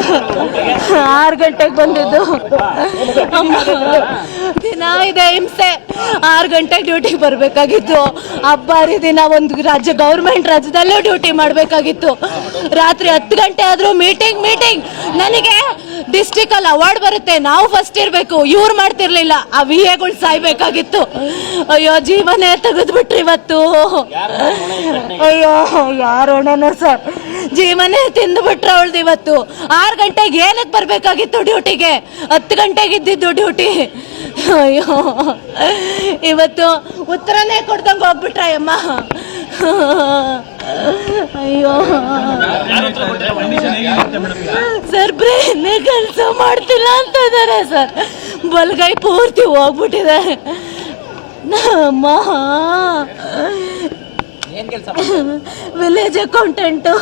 6 ಗಂಟೆಗೆ ಬಂದಿದ್ದು. ದಿನ ಇದೆ ಹಿಂಸೆ. 6 ಗಂಟೆಗೆ ಡ್ಯೂಟಿಗೆ ಬರಬೇಕಾಗಿತ್ತು. ಹಬ್ಬ ಹರಿದಿನ ಒಂದು ಗೌರ್ಮೆಂಟ್ ರಾಜ್ಯದಲ್ಲೂ ಡ್ಯೂಟಿ ಮಾಡಬೇಕಾಗಿತ್ತು. ರಾತ್ರಿ 10 ಗಂಟೆ ಆದರೂ ಮೀಟಿಂಗ್. ನನಗೆ ಡಿಸ್ಟ್ರಿಕ್ಟ್ ಅಲ್ಲಿ ಅವಾರ್ಡ್ ಬರುತ್ತೆ, ನಾವು ಫಸ್ಟ್ ಇರಬೇಕು, ಇವ್ರು ಮಾಡ್ತಿರ್ಲಿಲ್ಲ. ಆ ವಿಎಗಳು ಸಾಯ್ಬೇಕಾಗಿತ್ತು. ಅಯ್ಯೋ, ಜೀವನೇ ತೆಗೆದ್ಬಿಟ್ರಿ ಇವತ್ತು. ಅಯ್ಯೋ, ಯಾರೋಣ ಸರ್, ಜೀವನೇ ತಿಂದುಬಿಟ್ರೆ ಅವಳ್ದು ಇವತ್ತು. 6 ಗಂಟೆಗೆ ಏನಕ್ಕೆ ಬರಬೇಕಾಗಿತ್ತು ಡ್ಯೂಟಿಗೆ? 10 ಗಂಟೆಗೆ ಇದ್ದಿದ್ದು ಡ್ಯೂಟಿ. ಅಯ್ಯೋ, ಇವತ್ತು ಉತ್ತರನೇ ಕೊಡ್ದಂಗೆ ಹೋಗ್ಬಿಟ್ರ ಅಮ್ಮ. ಅಯ್ಯೋ ಸರ್, ಬ್ರೇನೇ ಕೆಲಸ ಮಾಡ್ತಿಲ್ಲ ಅಂತ ಇದ್ದಾರೆ ಸರ್. ಬಲಗೈ ಪೂರ್ತಿ ಹೋಗ್ಬಿಟ್ಟಿದೆ. ಅಮ್ಮ, ವಿಲೇಜ್ ಅಕೌಂಟೆಂಟು,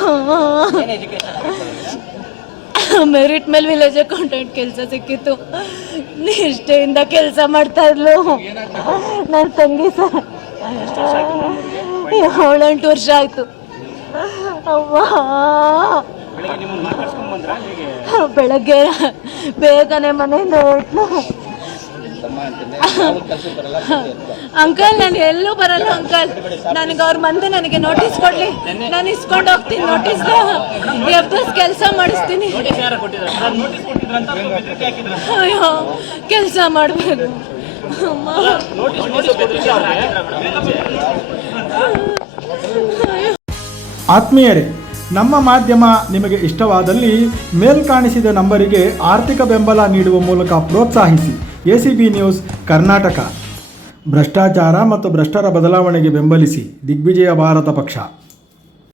ಮೆರಿಟ್ ಮೇಲೆ ವಿಲೇಜ್ ಅಕೌಂಟೆಂಟ್ ಕೆಲಸ ಸಿಕ್ಕಿತ್ತು. ನಿಷ್ಠೆಯಿಂದ ಕೆಲಸ ಮಾಡ್ತಾ ಇದ್ಲು ನನ್ನ ತಂಗಿ ಸರ್. 7-8 ವರ್ಷ ಆಯ್ತು. ಅವ್ವ, ಬೆಳಗ್ಗೆ ಬೇಗನೆ ಮನೆಯಿಂದ ಹೊರಟ್ಲು. ಅಂಕಲ್, ನಾನು ಎಲ್ಲೂ ಬರಲ್ಲ ಅಂಕಲ್. ನನಗೆ ಅವ್ರ ಮಂದಿ ನನಗೆ ನೋಟಿಸ್ ಕೊಡ್ಲಿ, ನಾನು ಇಸ್ಕೊಂಡು ಹೋಗ್ತೀನಿ. ನೋಟಿಸ್ ಎಫ್ಎಸ್ ಕೆಲಸ ಮಾಡಿಸ್ತೀನಿ. ಅಯ್ಯೋ, ಕೆಲಸ ಮಾಡಬೇಕು. ಆತ್ಮೀಯರೇ, ನಮ್ಮ ಮಾಧ್ಯಮ ನಿಮಗೆ ಇಷ್ಟವಾದಲ್ಲಿ ಮೇಲ್ಕಾಣಿಸಿದ ನಂಬರಿಗೆ ಆರ್ಥಿಕ ಬೆಂಬಲ ನೀಡುವ ಮೂಲಕ ಪ್ರೋತ್ಸಾಹಿಸಿ. ACB news Karnataka. ಭ್ರಷ್ಟಾಚಾರ ಮತ್ತು ಭ್ರಷ್ಟರ ಬದಲಾವಣೆಗೆ ಬೆಂಬಲಿಸಿ. ದಿಗ್ವಿಜಯ ಭಾರತ ಪಕ್ಷ.